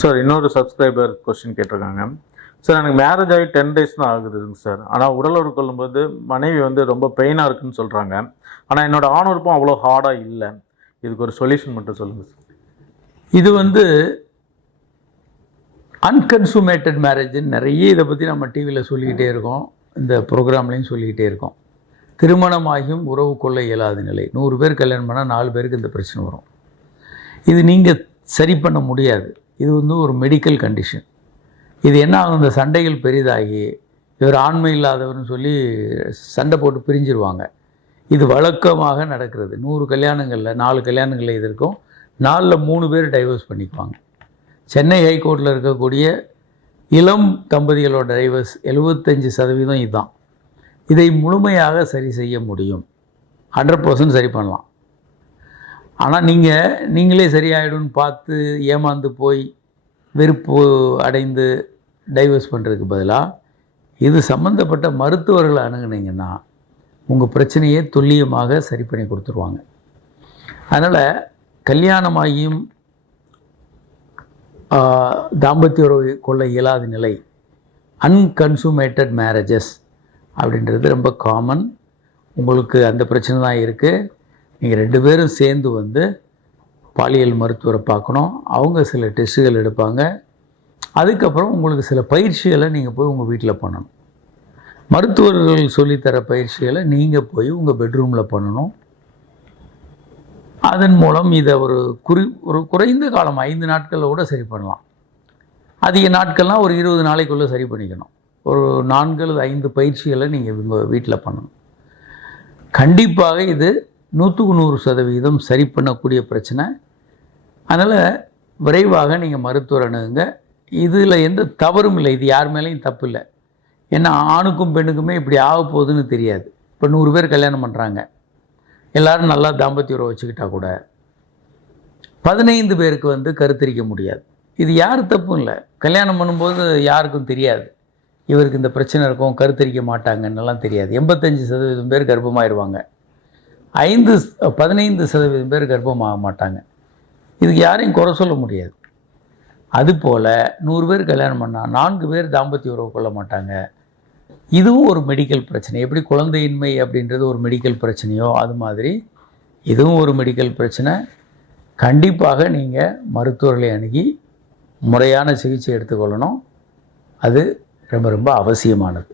Sir இன்னொரு subscriber question கேட்டிருக்காங்க. Sir எனக்கு மேரேஜ் ஆகி 10 days தான் ஆகுதுங்க சார். ஆனால் உடலுறவு கொள்ளும்போது மனைவி ரொம்ப பெயினாக இருக்குன்னு சொல்கிறாங்க. ஆனால் என்னோட ஆணுறுப்பும் அவ்வளோ ஹார்டாக இல்லை. இதுக்கு ஒரு சொல்யூஷன் மட்டும் சொல்லுங்கள் சார். இது அன்கன்சூமேட்டட் மேரேஜ்ன்னு நிறைய இதை பற்றி நம்ம டிவியில் சொல்லிக்கிட்டே இருக்கோம், இந்த ப்ரோக்ராம்லேயும் சொல்லிக்கிட்டே இருக்கோம். திருமணமாகியும் உறவு கொள்ள இயலாத நிலை. 100 பேர் கல்யாணம் பண்ணால் 4 பேருக்கு இந்த பிரச்சனை வரும். இது நீங்கள் சரி பண்ண முடியாது. இது ஒரு மெடிக்கல் கண்டிஷன். இது என்ன ஆகும், இந்த சண்டைகள் பெரிதாகி இவர் ஆண்மை இல்லாதவர்னு சொல்லி சண்டை போட்டு பிரிஞ்சிருவாங்க. இது வழக்கமாக நடக்கிறது. 100 கல்யாணங்களில் 4 கல்யாணங்களில் இது இருக்கும். 4ல் 3 பேர் டைவர்ஸ் பண்ணிக்குவாங்க. சென்னை ஹைகோர்ட்டில் இருக்கக்கூடிய இளம் தம்பதிகளோட டைவர்ஸ் 75% இதுதான். இதை முழுமையாக சரி செய்ய முடியும். 100% சரி பண்ணலாம். ஆனால் நீங்களே சரியாயிடும்னு பார்த்து ஏமாந்து போய் வெறுப்பு அடைந்து டைவர்ஸ் பண்ணுறதுக்கு பதிலாக இது சம்மந்தப்பட்ட மருத்துவர்களை அணுகுனீங்கன்னா உங்கள் பிரச்சனையை துல்லியமாக சரி பண்ணி கொடுத்துருவாங்க. அதனால் கல்யாணமாகியும் தாம்பத்திய உறவு கொள்ள இயலாத நிலை, அன்கன்சூமேட்டட் மேரேஜஸ் அப்படின்றது ரொம்ப காமன். உங்களுக்கு அந்த பிரச்சனை தான் இருக்குது. நீங்கள் 2 பேரும் சேர்ந்து பாலியல் மருத்துவரை பார்க்கணும். அவங்க சில டெஸ்ட்டுகள் எடுப்பாங்க. அதுக்கப்புறம் உங்களுக்கு சில பயிற்சிகளை நீங்கள் போய் உங்கள் வீட்டில் பண்ணணும். மருத்துவர்கள் சொல்லித்தர பயிற்சிகளை நீங்கள் போய் உங்கள் பெட்ரூமில் பண்ணணும். அதன் மூலம் இதை ஒரு குறைந்த காலம் 5 நாட்களில் கூட சரி பண்ணலாம். அதிக நாட்கள்லாம் ஒரு 20 நாளைக்குள்ளே சரி பண்ணிக்கணும். ஒரு 4 அல்லது 5 பயிற்சிகளை நீங்கள் உங்கள் வீட்டில் பண்ணணும். கண்டிப்பாக இது 100% சரி பண்ணக்கூடிய பிரச்சனை. அதனால் விரைவாக நீங்கள் மருத்துவர் அணுகுங்க. இதில் எந்த தவறும் இல்லை. இது யார் மேலேயும் தப்பு இல்லை. ஏன்னா ஆணுக்கும் பெண்ணுக்குமே இப்படி ஆக போகுதுன்னு தெரியாது. இப்போ 100 பேர் கல்யாணம் பண்ணுறாங்க. எல்லோரும் நல்லா தாம்பத்திய உறவு வச்சுக்கிட்டா கூட 15 பேருக்கு கருத்தரிக்க முடியாது. இது யார் தப்பும் இல்லை. கல்யாணம் பண்ணும்போது யாருக்கும் தெரியாது இவருக்கு இந்த பிரச்சனை இருக்கும், கருத்தரிக்க மாட்டாங்கன்னெல்லாம் தெரியாது. 85% பேர் கர்ப்பமாயிருவாங்க. 15% பேர் கர்ப்பமாக மாட்டாங்க. இதுக்கு யாரையும் குறை சொல்ல முடியாது. அதுபோல் 100 பேர் கல்யாணம் பண்ணால் 4 பேர் தாம்பத்திய உறவு கொள்ள மாட்டாங்க. இதுவும் ஒரு மெடிக்கல் பிரச்சனை. எப்படி குழந்தையின்மை அப்படின்றது ஒரு மெடிக்கல் பிரச்சனையோ அது மாதிரி இதுவும் ஒரு மெடிக்கல் பிரச்சனை. கண்டிப்பாக நீங்கள் மருத்துவர்களை அணுகி முறையான சிகிச்சை எடுத்துக்கொள்ளணும். அது ரொம்ப ரொம்ப அவசியமானது.